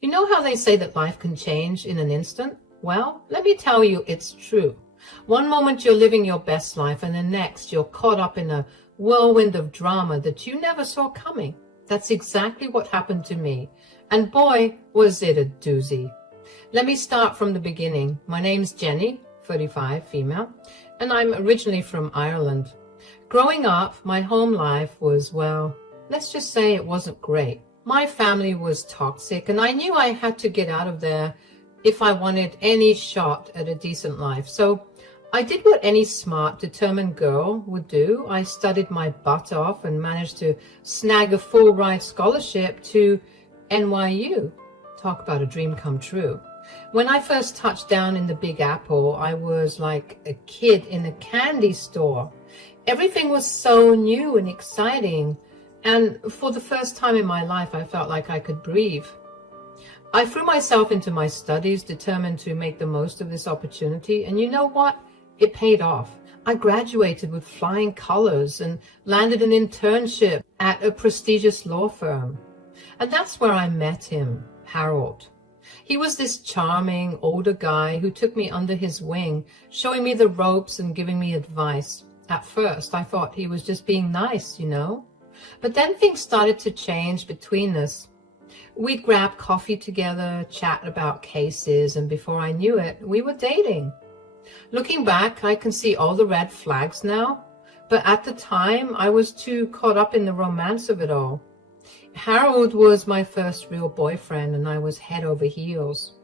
You know how they say that life can change in an instant? Well, let me tell you, it's true. One moment you're living your best life, and the next you're caught up in a whirlwind of drama that you never saw coming. That's exactly what happened to me. And boy, was it a doozy. Let me start from the beginning. My name's Jenny, 35, female, and I'm originally from Ireland. Growing up, my home life was, well, let's just say it wasn't great. My family was toxic, and I knew I had to get out of there if I wanted any shot at a decent life. So I did what any smart, determined girl would do. I studied my butt off and managed to snag a full-ride scholarship to NYU. Talk about a dream come true. When I first touched down in the Big Apple, I was like a kid in a candy store. Everything was so new and exciting. And for the first time in my life, I felt like I could breathe. I threw myself into my studies, determined to make the most of this opportunity. And you know what? It paid off. I graduated with flying colors and landed an internship at a prestigious law firm. And that's where I met him, Harold. He was this charming, older guy who took me under his wing, showing me the ropes and giving me advice. At first, I thought he was just being nice, you know. But then things started to change between us. We'd grab coffee together, chat about cases, and before I knew it, we were dating. Looking back, I can see all the red flags now, but at the time, I was too caught up in the romance of it all. Harold was my first real boyfriend, and I was head over heels.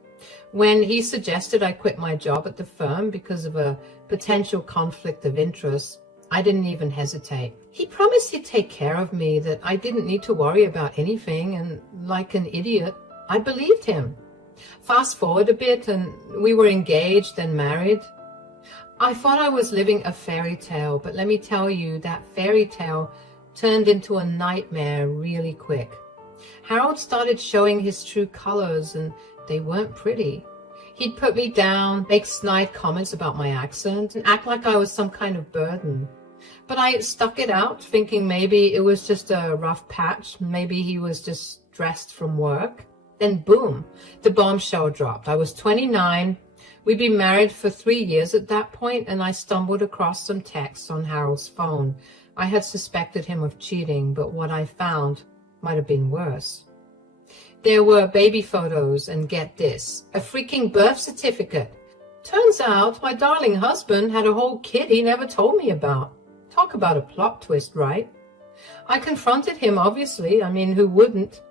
When he suggested I quit my job at the firm because of a potential conflict of interest, I didn't even hesitate. He promised he'd take care of me, that I didn't need to worry about anything, and like an idiot, I believed him. Fast forward a bit, and we were engaged and married. I thought I was living a fairy tale, but let me tell you, that fairy tale turned into a nightmare really quick. Harold started showing his true colors, and they weren't pretty. He'd put me down, make snide comments about my accent, and act like I was some kind of burden. But I stuck it out, thinking maybe it was just a rough patch, maybe he was just stressed from work. Then boom, the bombshell dropped. I was 29. We'd been married for 3 years at that point, and I stumbled across some texts on Harold's phone. I had suspected him of cheating, but what I found might have been worse. There were baby photos, and get this, a freaking birth certificate. Turns out my darling husband had a whole kid he never told me about. Talk about a plot twist, right? I confronted him, obviously. I mean, who wouldn't?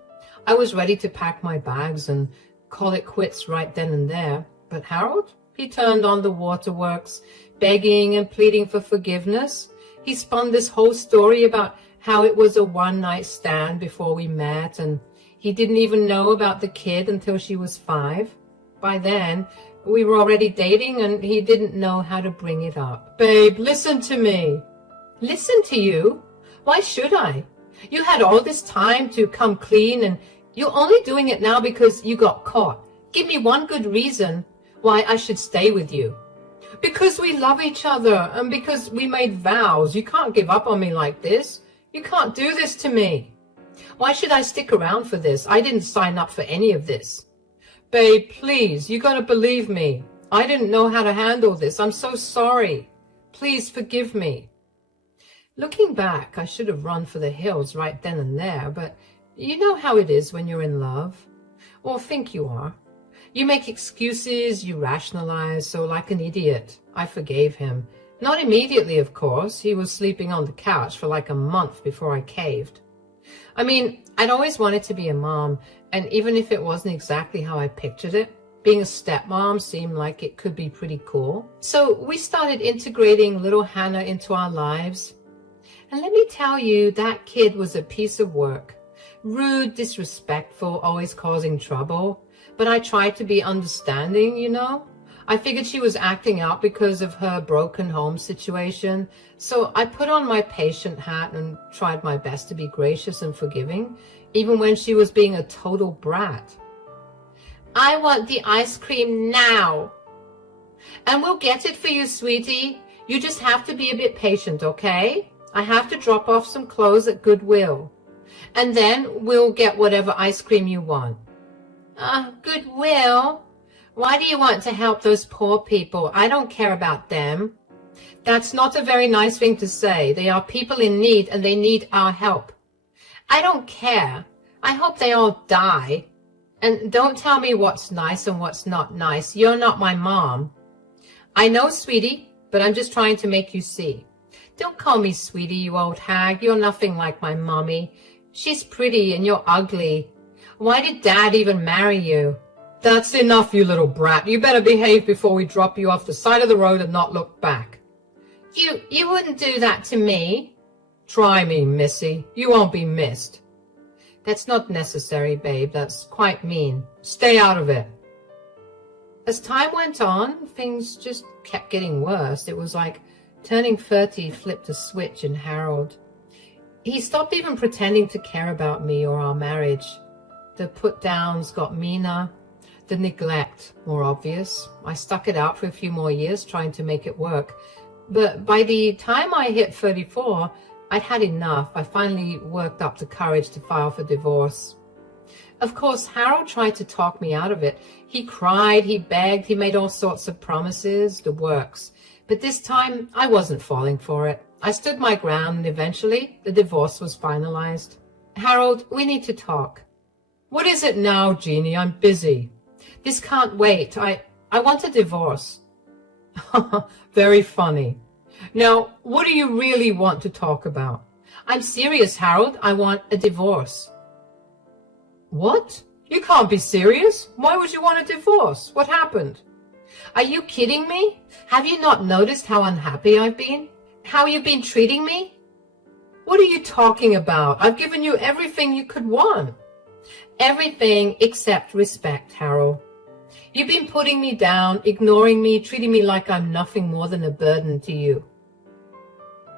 I was ready to pack my bags and call it quits right then and there. But Harold, he turned on the waterworks, begging and pleading for forgiveness. He spun this whole story about how it was a one-night stand before we met, and he didn't even know about the kid until she was 5. By then, we were already dating, and he didn't know how to bring it up. Babe, listen to me. Listen to you? Why should I? You had all this time to come clean, and you're only doing it now because you got caught. Give me one good reason why I should stay with you. Because we love each other, and because we made vows. You can't give up on me like this. You can't do this to me. Why should I stick around for this? I didn't sign up for any of this. Babe, please, you gotta believe me. I didn't know how to handle this. I'm so sorry. Please forgive me. Looking back, I should have run for the hills right then and there, but you know how it is when you're in love, or think you are. You make excuses, you rationalize, so like an idiot, I forgave him. Not immediately, of course. He was sleeping on the couch for like a month before I caved. I mean, I'd always wanted to be a mom, and even if it wasn't exactly how I pictured it, being a stepmom seemed like it could be pretty cool. So we started integrating little Hannah into our lives. And let me tell you, that kid was a piece of work. Rude, disrespectful, always causing trouble. But I tried to be understanding, you know. I figured she was acting out because of her broken home situation. So I put on my patient hat and tried my best to be gracious and forgiving, even when she was being a total brat. I want the ice cream now. And we'll get it for you, sweetie. You just have to be a bit patient, okay? I have to drop off some clothes at Goodwill. And then we'll get whatever ice cream you want. Goodwill? Why do you want to help those poor people? I don't care about them. That's not a very nice thing to say. They are people in need and they need our help. I don't care. I hope they all die. And don't tell me what's nice and what's not nice. You're not my mom. I know, sweetie, but I'm just trying to make you see. Don't call me sweetie, you old hag. You're nothing like my mommy. She's pretty and you're ugly. Why did Dad even marry you? That's enough, you little brat. You better behave before we drop you off the side of the road and not look back. You wouldn't do that to me. Try me, missy. You won't be missed. That's not necessary, babe. That's quite mean. Stay out of it. As time went on, things just kept getting worse. It was like turning 30 flipped a switch in Harold. He stopped even pretending to care about me or our marriage. The put-downs got meaner, the neglect more obvious. I stuck it out for a few more years trying to make it work. But by the time I hit 34, I'd had enough. I finally worked up the courage to file for divorce. Of course, Harold tried to talk me out of it. He cried, he begged, he made all sorts of promises, the works. But this time, I wasn't falling for it. I stood my ground and eventually the divorce was finalized. Harold, we need to talk. What is it now, Jeannie? I'm busy. This can't wait. I want a divorce. Very funny. Now, what do you really want to talk about? I'm serious, Harold. I want a divorce. What? You can't be serious. Why would you want a divorce? What happened? Are you kidding me? Have you not noticed how unhappy I've been? How you've been treating me? What are you talking about? I've given you everything you could want. Everything except respect, Harold. You've been putting me down, ignoring me, treating me like I'm nothing more than a burden to you.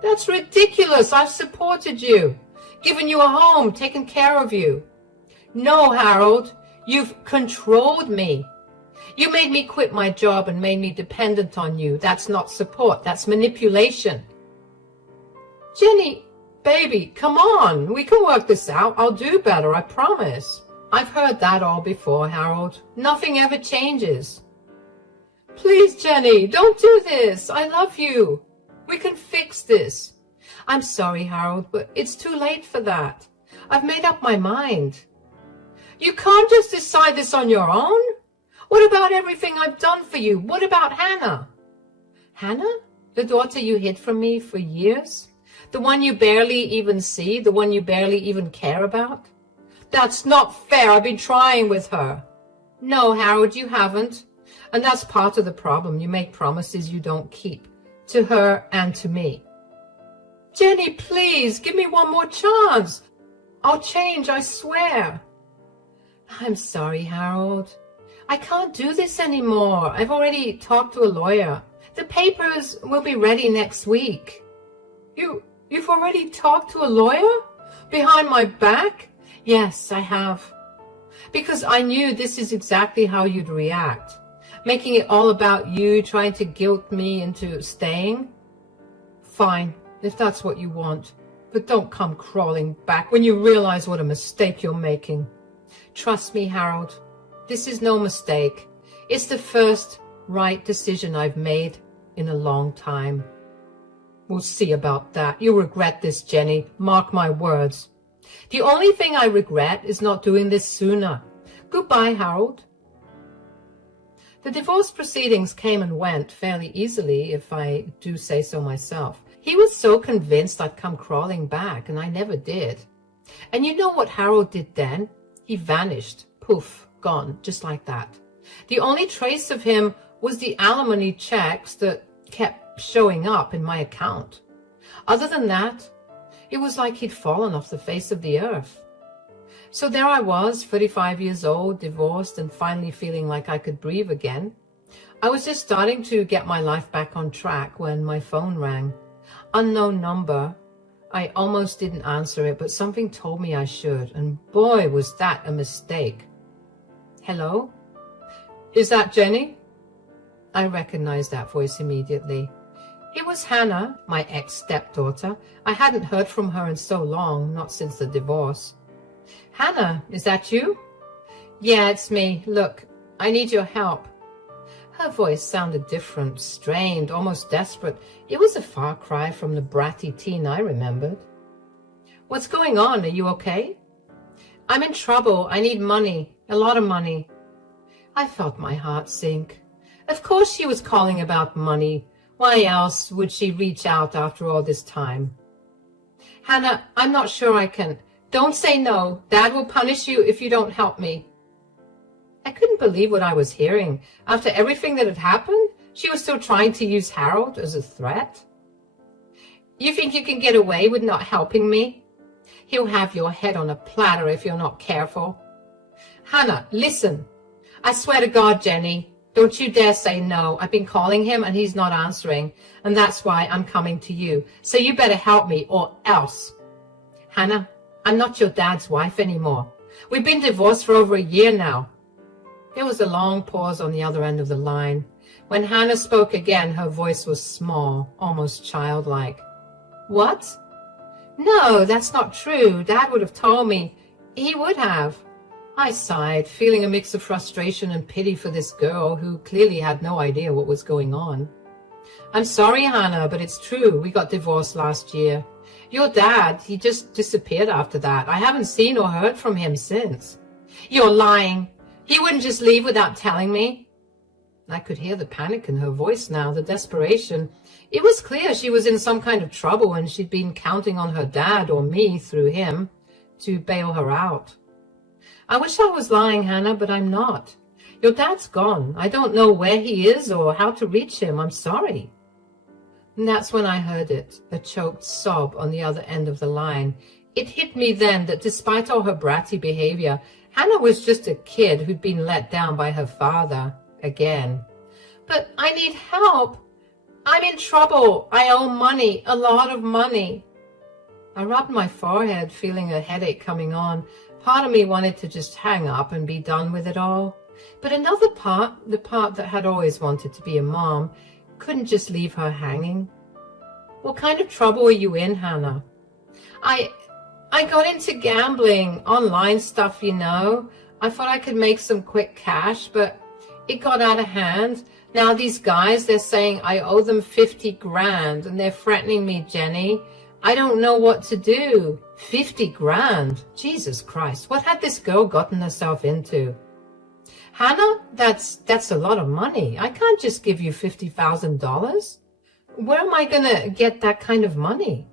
That's ridiculous. I've supported you, given you a home, taken care of you. No, Harold, you've controlled me. You made me quit my job and made me dependent on you. That's not support. That's manipulation. Jenny, baby, come on. We can work this out. I'll do better, I promise. I've heard that all before, Harold. Nothing ever changes. Please, Jenny, don't do this. I love you. We can fix this. I'm sorry, Harold, but it's too late for that. I've made up my mind. You can't just decide this on your own. What about everything I've done for you? What about Hannah? Hannah? The daughter you hid from me for years? The one you barely even see? The one you barely even care about? That's not fair. I've been trying with her. No, Harold, you haven't. And that's part of the problem. You make promises you don't keep. To her and to me. Jenny, please, give me one more chance. I'll change, I swear. I'm sorry, Harold. I can't do this anymore. I've already talked to a lawyer. The papers will be ready next week. You've already talked to a lawyer? Behind my back? Yes, I have. Because I knew this is exactly how you'd react. Making it all about you, trying to guilt me into staying. Fine, if that's what you want. But don't come crawling back when you realize what a mistake you're making. Trust me, Harold. This is no mistake. It's the first right decision I've made in a long time. We'll see about that. You'll regret this, Jenny. Mark my words. The only thing I regret is not doing this sooner. Goodbye, Harold. The divorce proceedings came and went fairly easily, if I do say so myself. He was so convinced I'd come crawling back, and I never did. And you know what Harold did then? He vanished. Poof, gone, just like that. The only trace of him was the alimony checks that kept showing up in my account. Other than that, it was like he'd fallen off the face of the earth. So there I was, 35 years old, divorced, and finally feeling like I could breathe again. I was just starting to get my life back on track when my phone rang. Unknown number. I almost didn't answer it, but something told me I should, and boy, was that a mistake. Hello? Is that Jenny? I recognized that voice immediately. It was Hannah, my ex-stepdaughter. I hadn't heard from her in so long, not since the divorce. Hannah, is that you? Yeah, it's me. Look, I need your help. Her voice sounded different, strained, almost desperate. It was a far cry from the bratty teen I remembered. What's going on? Are you okay? I'm in trouble. I need money. A lot of money. I felt my heart sink. Of course she was calling about money. Why else would she reach out after all this time? Hannah, I'm not sure I can. Don't say no. Dad will punish you if you don't help me. I couldn't believe what I was hearing. After everything that had happened, she was still trying to use Harold as a threat. You think you can get away with not helping me? He'll have your head on a platter if you're not careful. Hannah, listen. I swear to God, Jenny, don't you dare say no. I've been calling him and he's not answering, and that's why I'm coming to you. So you better help me or else. Hannah, I'm not your dad's wife anymore. We've been divorced for over a year now. There was a long pause on the other end of the line. When Hannah spoke again, her voice was small, almost childlike. What? No, that's not true. Dad would have told me. He would have. I sighed, feeling a mix of frustration and pity for this girl who clearly had no idea what was going on. I'm sorry, Hannah, but it's true. We got divorced last year. Your dad, he just disappeared after that. I haven't seen or heard from him since. You're lying. He wouldn't just leave without telling me. I could hear the panic in her voice now, the desperation. It was clear she was in some kind of trouble and she'd been counting on her dad or me through him to bail her out. I wish I was lying, Hannah, but I'm not. Your dad's gone. I don't know where he is or how to reach him. I'm sorry. And that's when I heard it, a choked sob on the other end of the line. It hit me then that despite all her bratty behavior, Hannah was just a kid who'd been let down by her father again. But I need help. I'm in trouble. I owe money, a lot of money. I rubbed my forehead, feeling a headache coming on. Part of me wanted to just hang up and be done with it all. But another part, the part that had always wanted to be a mom, couldn't just leave her hanging. What kind of trouble are you in, Hannah? I got into gambling, online stuff, you know. I thought I could make some quick cash, but it got out of hand. Now these guys, they're saying I owe them 50 grand and they're threatening me, Jenny. I don't know what to do. 50 grand. Jesus Christ. What had this girl gotten herself into? Hannah, that's a lot of money. I can't just give you $50,000. Where am I going to get that kind of money?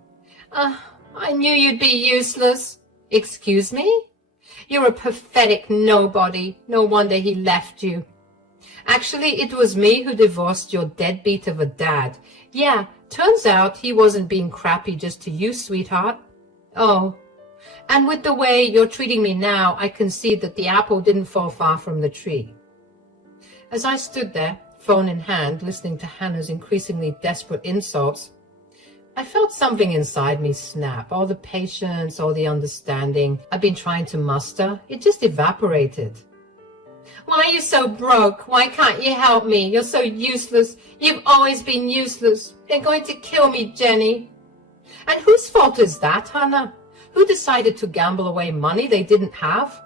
I knew you'd be useless. Excuse me? You're a pathetic nobody. No wonder he left you. Actually, it was me who divorced your deadbeat of a dad. Yeah, turns out he wasn't being crappy just to you, sweetheart. Oh, and with the way you're treating me now, I can see that the apple didn't fall far from the tree. As I stood there, phone in hand, listening to Hannah's increasingly desperate insults, I felt something inside me snap. All the patience, all the understanding I've been trying to muster, it just evaporated. Why are you so broke? Why can't you help me? You're so useless. You've always been useless. They're going to kill me, Jenny. And whose fault is that, Hannah? Who decided to gamble away money they didn't have?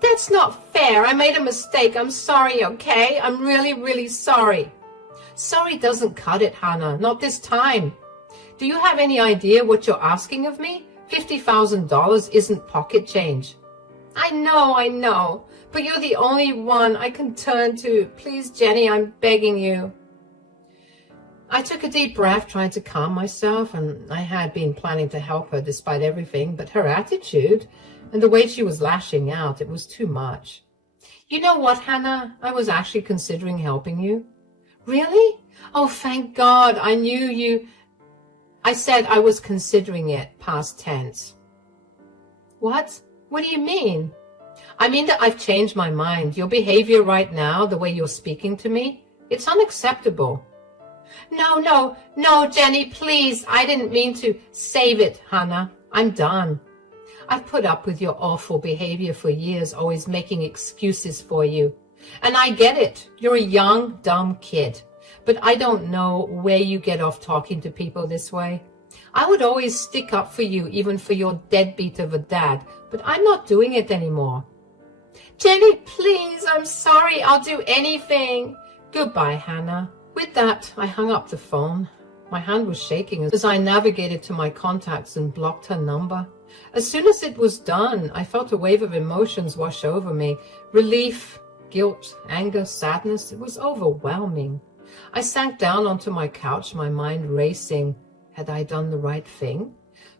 That's not fair. I made a mistake. I'm sorry, okay? I'm really, really sorry. Sorry doesn't cut it, Hannah. Not this time. Do you have any idea what you're asking of me? $50,000 isn't pocket change. I know. But you're the only one I can turn to. Please, Jenny, I'm begging you. I took a deep breath, trying to calm myself, and I had been planning to help her despite everything, but her attitude and the way she was lashing out, it was too much. You know what, Hannah? I was actually considering helping you. Really? Oh, thank God. I knew you. I said I was considering it, past tense. What? What do you mean? I mean that I've changed my mind. Your behavior right now, the way you're speaking to me, it's unacceptable. No, Jenny, please. I didn't mean to. Save it, Hannah. I'm done. I've put up with your awful behavior for years, always making excuses for you. And I get it. You're a young, dumb kid. But I don't know where you get off talking to people this way. I would always stick up for you, even for your deadbeat of a dad. But I'm not doing it anymore. Jenny, please, I'm sorry. I'll do anything. Goodbye, Hannah. With that, I hung up the phone. My hand was shaking as I navigated to my contacts and blocked her number. As soon as it was done, I felt a wave of emotions wash over me. Relief, guilt, anger, sadness. It was overwhelming. I sank down onto my couch, my mind racing. Had I done the right thing?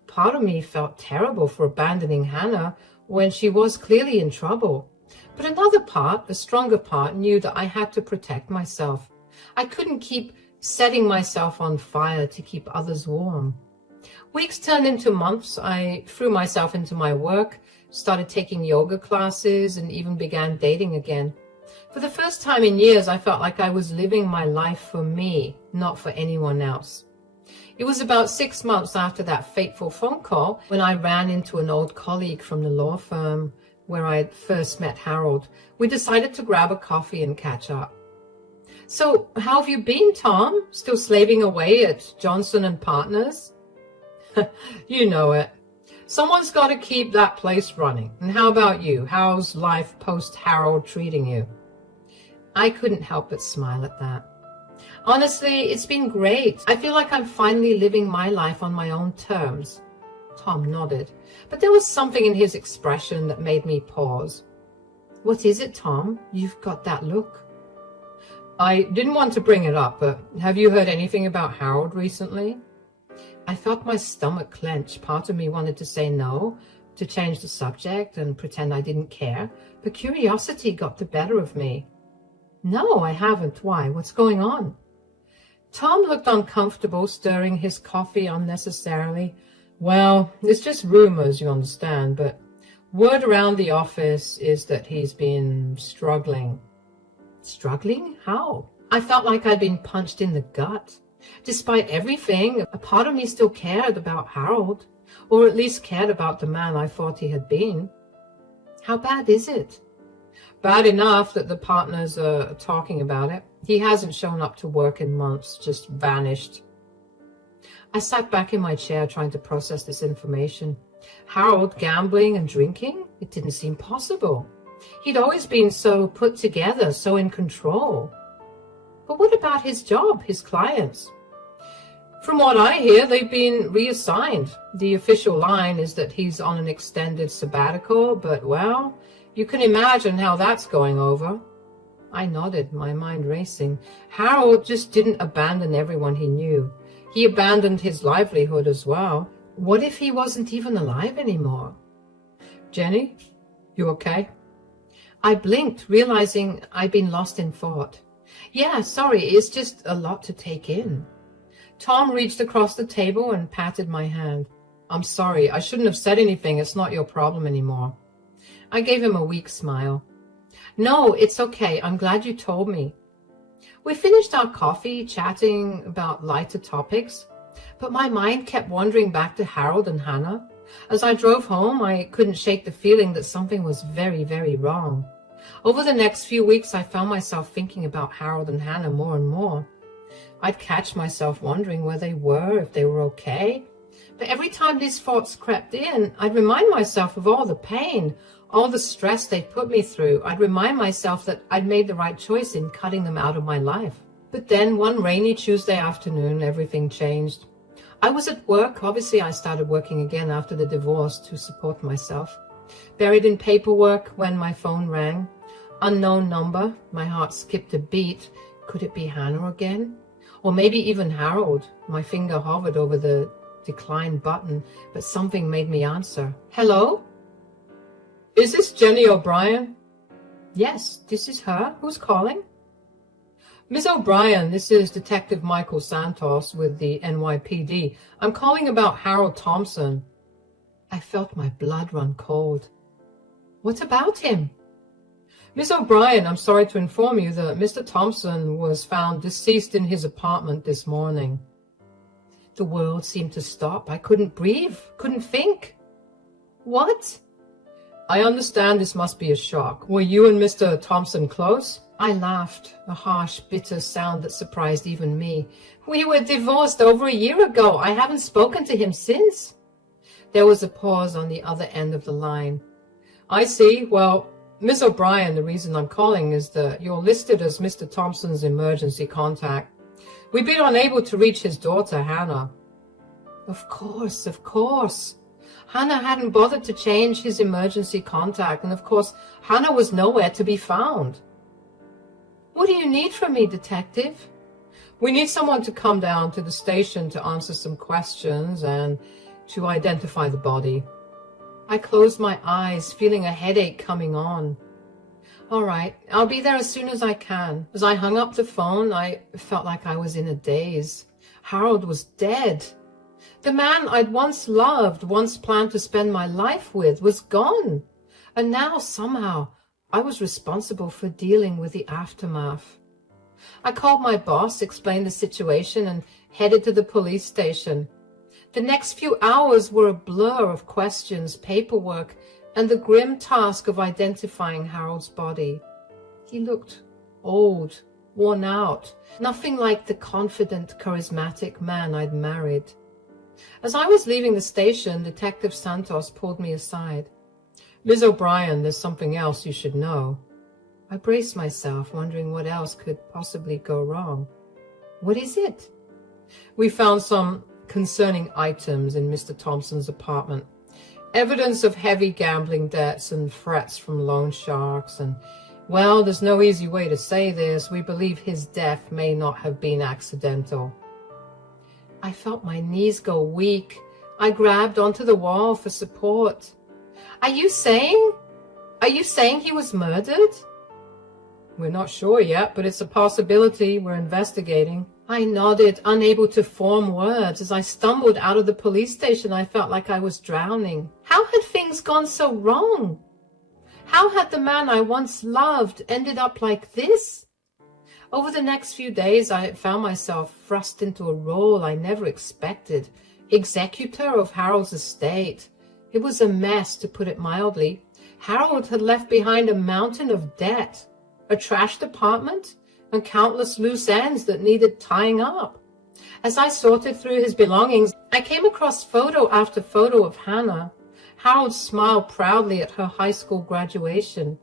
Part of me felt terrible for abandoning Hannah when she was clearly in trouble. But another part, a stronger part, knew that I had to protect myself. I couldn't keep setting myself on fire to keep others warm. Weeks turned into months. I threw myself into my work, started taking yoga classes, and even began dating again. For the first time in years, I felt like I was living my life for me, not for anyone else. It was about 6 months after that fateful phone call when I ran into an old colleague from the law firm where I had first met Harold. We decided to grab a coffee and catch up. So, how have you been, Tom? Still slaving away at Johnson and Partners? You know it. Someone's got to keep that place running. And how about you? How's life post-Harold treating you? I couldn't help but smile at that. Honestly, it's been great. I feel like I'm finally living my life on my own terms. Tom nodded, but there was something in his expression that made me pause. What is it, Tom? You've got that look. I didn't want to bring it up, but have you heard anything about Harold recently? I felt my stomach clench. Part of me wanted to say no, to change the subject and pretend I didn't care, but curiosity got the better of me. No, I haven't. Why? What's going on? Tom looked uncomfortable, stirring his coffee unnecessarily. Well, it's just rumors, you understand, but word around the office is that he's been struggling. Struggling? How? I felt like I'd been punched in the gut. Despite everything, a part of me still cared about Harold, or at least cared about the man I thought he had been. How bad is it? Bad enough that the partners are talking about it. He hasn't shown up to work in months, just vanished. I sat back in my chair trying to process this information. Harold gambling and drinking? It didn't seem possible. He'd always been so put together, so in control. But what about his job, his clients? From what I hear, they've been reassigned. The official line is that he's on an extended sabbatical, but, well, you can imagine how that's going over. I nodded, my mind racing. Harold just didn't abandon everyone he knew. He abandoned his livelihood as well. What if he wasn't even alive anymore? Jenny, you okay? I blinked, realizing I'd been lost in thought. Yeah, sorry, it's just a lot to take in. Tom reached across the table and patted my hand. I'm sorry, I shouldn't have said anything. It's not your problem anymore. I gave him a weak smile. No, it's okay. I'm glad you told me. We finished our coffee, chatting about lighter topics, but my mind kept wandering back to Harold and Hannah. As I drove home, I couldn't shake the feeling that something was very, very wrong. Over the next few weeks, I found myself thinking about Harold and Hannah more and more. I'd catch myself wondering where they were, if they were okay. But every time these thoughts crept in, I'd remind myself of all the pain, all the stress they'd put me through. I'd remind myself that I'd made the right choice in cutting them out of my life. But then one rainy Tuesday afternoon, everything changed. I was at work. Obviously, I started working again after the divorce to support myself. Buried in paperwork when my phone rang. Unknown number. My heart skipped a beat. Could it be Hannah again? Or maybe even Harold. My finger hovered over the decline button, but something made me answer. Hello? Is this Jenny O'Brien? Yes, this is her. Who's calling? Miss O'Brien, this is Detective Michael Santos with the NYPD. I'm calling about Harold Thompson. I felt my blood run cold. What about him? Miss O'Brien, I'm sorry to inform you that Mr. Thompson was found deceased in his apartment this morning. The world seemed to stop. I couldn't breathe, couldn't think. What? I understand this must be a shock. Were you and Mr. Thompson close? I laughed, a harsh, bitter sound that surprised even me. We were divorced over a year ago. I haven't spoken to him since. There was a pause on the other end of the line. I see. Well, Miss O'Brien, the reason I'm calling is that you're listed as Mr. Thompson's emergency contact. We've been unable to reach his daughter, Hannah. Of course, of course. Hannah hadn't bothered to change his emergency contact, and of course, Hannah was nowhere to be found. What do you need from me, detective? We need someone to come down to the station to answer some questions and to identify the body. I closed my eyes, feeling a headache coming on. All right, I'll be there as soon as I can. As I hung up the phone, I felt like I was in a daze. Harold was dead. The man I'd once loved, once planned to spend my life with, was gone. And now, somehow, I was responsible for dealing with the aftermath. I called my boss, explained the situation, and headed to the police station. The next few hours were a blur of questions, paperwork, and the grim task of identifying Harold's body. He looked old, worn out, nothing like the confident, charismatic man I'd married. As I was leaving the station, Detective Santos pulled me aside. Ms. O'Brien, there's something else you should know. I braced myself, wondering what else could possibly go wrong. What is it? We found some concerning items in Mr. Thompson's apartment. Evidence of heavy gambling debts and threats from loan sharks, and, well, there's no easy way to say this. We believe his death may not have been accidental. I felt my knees go weak. I grabbed onto the wall for support. Are you saying he was murdered? We're not sure yet, but it's a possibility. We're investigating. I nodded, unable to form words. As I stumbled out of the police station, I felt like I was drowning. How had things gone so wrong? How had the man I once loved ended up like this? Over the next few days, I found myself thrust into a role I never expected. Executor of Harold's estate. It was a mess, to put it mildly. Harold had left behind a mountain of debt, a trashed apartment, and countless loose ends that needed tying up. As I sorted through his belongings, I came across photo after photo of Hannah. Harold smiled proudly at her high school graduation.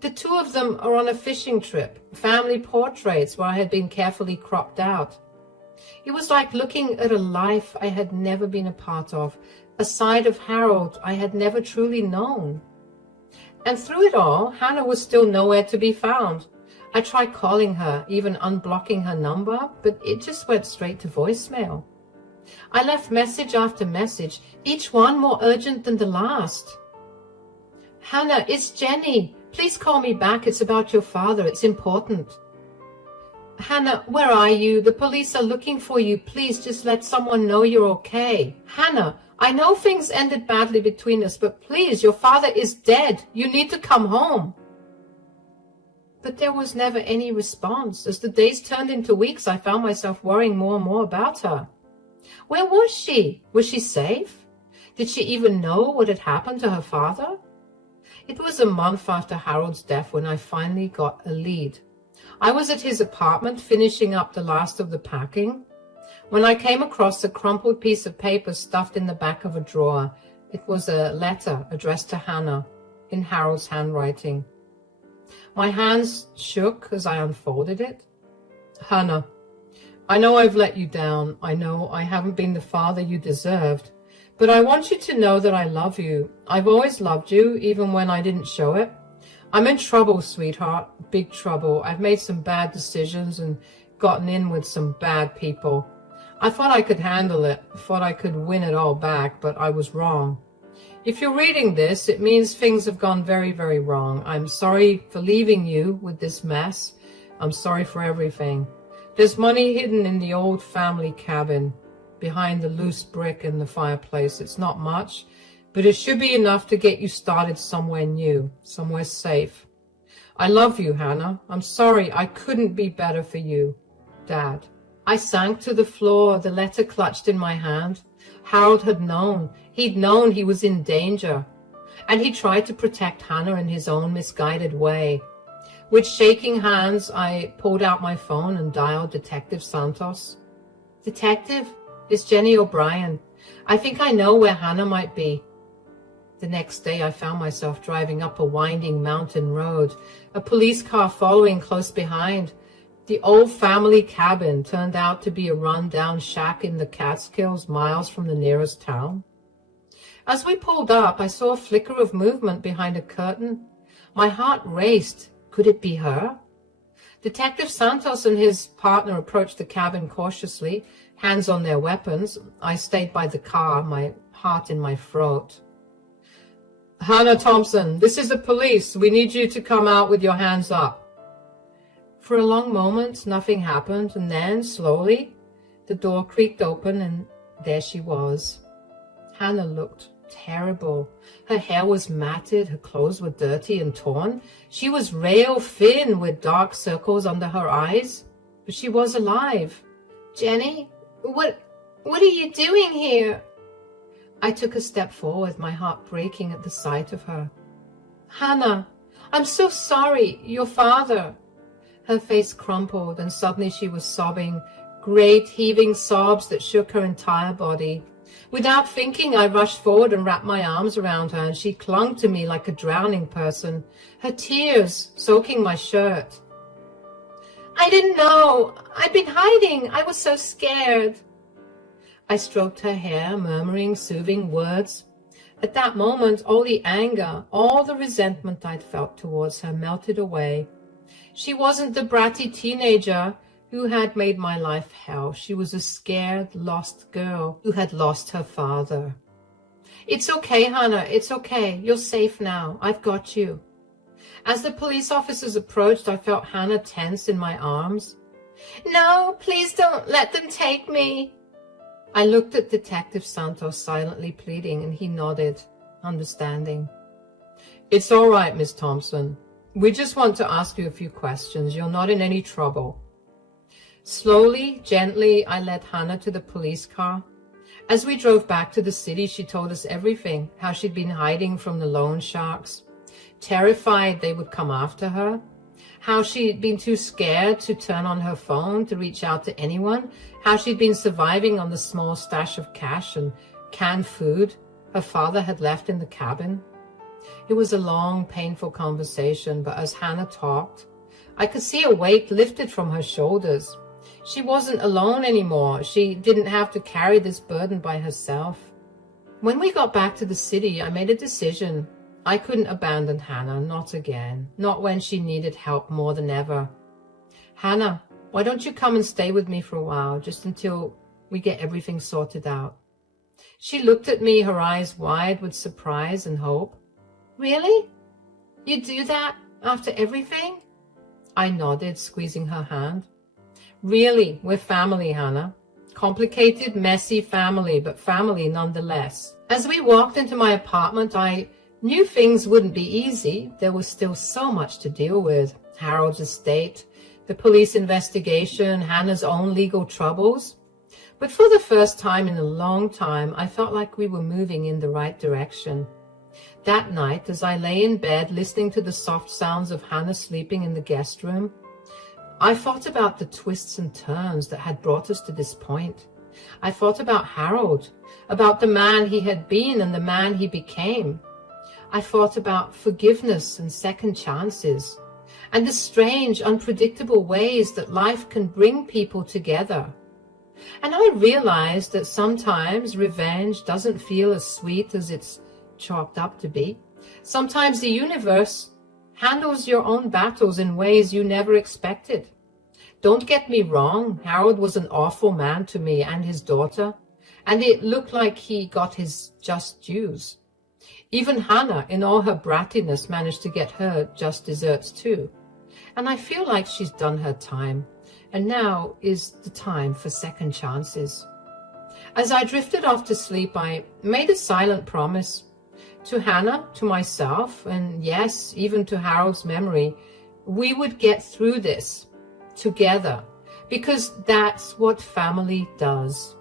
The two of them are on a fishing trip, family portraits where I had been carefully cropped out. It was like looking at a life I had never been a part of, a side of Harold I had never truly known. And through it all, Hannah was still nowhere to be found. I tried calling her, even unblocking her number, but it just went straight to voicemail. I left message after message, each one more urgent than the last. Hannah, it's Jenny. Please call me back. It's about your father. It's important. Hannah, where are you? The police are looking for you. Please just let someone know you're okay. Hannah, I know things ended badly between us, but please, your father is dead. You need to come home. But there was never any response. As the days turned into weeks, I found myself worrying more and more about her. Where was she? Was she safe? Did she even know what had happened to her father? It was a month after Harold's death when I finally got a lead. I was at his apartment finishing up the last of the packing when I came across a crumpled piece of paper stuffed in the back of a drawer. It was a letter addressed to Hannah in Harold's handwriting. My hands shook as I unfolded it. Hannah, I know I've let you down. I know I haven't been the father you deserved, but I want you to know that I love you. I've always loved you, even when I didn't show it. I'm in trouble, sweetheart, big trouble. I've made some bad decisions and gotten in with some bad people. I thought I could handle it, thought I could win it all back, but I was wrong. If you're reading this, it means things have gone very, very wrong. I'm sorry for leaving you with this mess. I'm sorry for everything. There's money hidden in the old family cabin, behind the loose brick in the fireplace. It's not much, but it should be enough to get you started somewhere new, somewhere safe. I love you, Hannah. I'm sorry I couldn't be better for you, Dad. I sank to the floor, the letter clutched in my hand. Harold had known. He'd known he was in danger, and he tried to protect Hannah in his own misguided way. With shaking hands, I pulled out my phone and dialed Detective Santos. Detective, it's Jenny O'Brien. I think I know where Hannah might be. The next day, I found myself driving up a winding mountain road, a police car following close behind. The old family cabin turned out to be a run-down shack in the Catskills, miles from the nearest town. As we pulled up, I saw a flicker of movement behind a curtain. My heart raced. Could it be her? Detective Santos and his partner approached the cabin cautiously, hands on their weapons. I stayed by the car, my heart in my throat. "Hannah Thompson, this is the police. We need you to come out with your hands up." For a long moment, nothing happened, and then, slowly, the door creaked open, and there she was. Hannah looked terrible. Her hair was matted, her clothes were dirty and torn. She was rail thin with dark circles under her eyes, but she was alive. "Jenny, what are you doing here?" I took a step forward, my heart breaking at the sight of her. "Hannah, I'm so sorry, your father." Her face crumpled, and suddenly she was sobbing, great heaving sobs that shook her entire body. Without thinking, I rushed forward and wrapped my arms around her, and she clung to me like a drowning person, her tears soaking my shirt. "I didn't know. I'd been hiding. I was so scared." I stroked her hair, murmuring soothing words. At that moment, all the anger, all the resentment I'd felt towards her melted away. She wasn't the bratty teenager who had made my life hell. She was a scared, lost girl who had lost her father. "It's okay, Hannah. It's okay. You're safe now. I've got you." As the police officers approached, I felt Hannah tense in my arms. "No, please don't let them take me." I looked at Detective Santos, silently pleading, and he nodded, understanding. "It's all right, Miss Thompson. We just want to ask you a few questions. You're not in any trouble." Slowly, gently, I led Hannah to the police car. As we drove back to the city, she told us everything, how she'd been hiding from the loan sharks, terrified they would come after her, how she'd been too scared to turn on her phone to reach out to anyone, how she'd been surviving on the small stash of cash and canned food her father had left in the cabin. It was a long, painful conversation, but as Hannah talked, I could see a weight lifted from her shoulders. She wasn't alone anymore. She didn't have to carry this burden by herself. When we got back to the city, I made a decision. I couldn't abandon Hannah, not again, not when she needed help more than ever. "Hannah, why don't you come and stay with me for a while, just until we get everything sorted out?" She looked at me, her eyes wide with surprise and hope. "Really? You'd do that after everything?" I nodded, squeezing her hand. "Really, we're family, Hannah. Complicated, messy family, but family nonetheless." As we walked into my apartment, I knew things wouldn't be easy. There was still so much to deal with. Harold's estate, the police investigation, Hannah's own legal troubles. But for the first time in a long time, I felt like we were moving in the right direction. That night, as I lay in bed listening to the soft sounds of Hannah sleeping in the guest room, I thought about the twists and turns that had brought us to this point. I thought about Harold, about the man he had been and the man he became. I thought about forgiveness and second chances, and the strange, unpredictable ways that life can bring people together. And I realized that sometimes revenge doesn't feel as sweet as it's chalked up to be. Sometimes the universe handles your own battles in ways you never expected. Don't get me wrong, Harold was an awful man to me and his daughter, and it looked like he got his just dues. Even Hannah, in all her brattiness, managed to get her just desserts too. And I feel like she's done her time, and now is the time for second chances. As I drifted off to sleep, I made a silent promise to Hannah, to myself, and yes, even to Harold's memory. We would get through this together, because that's what family does.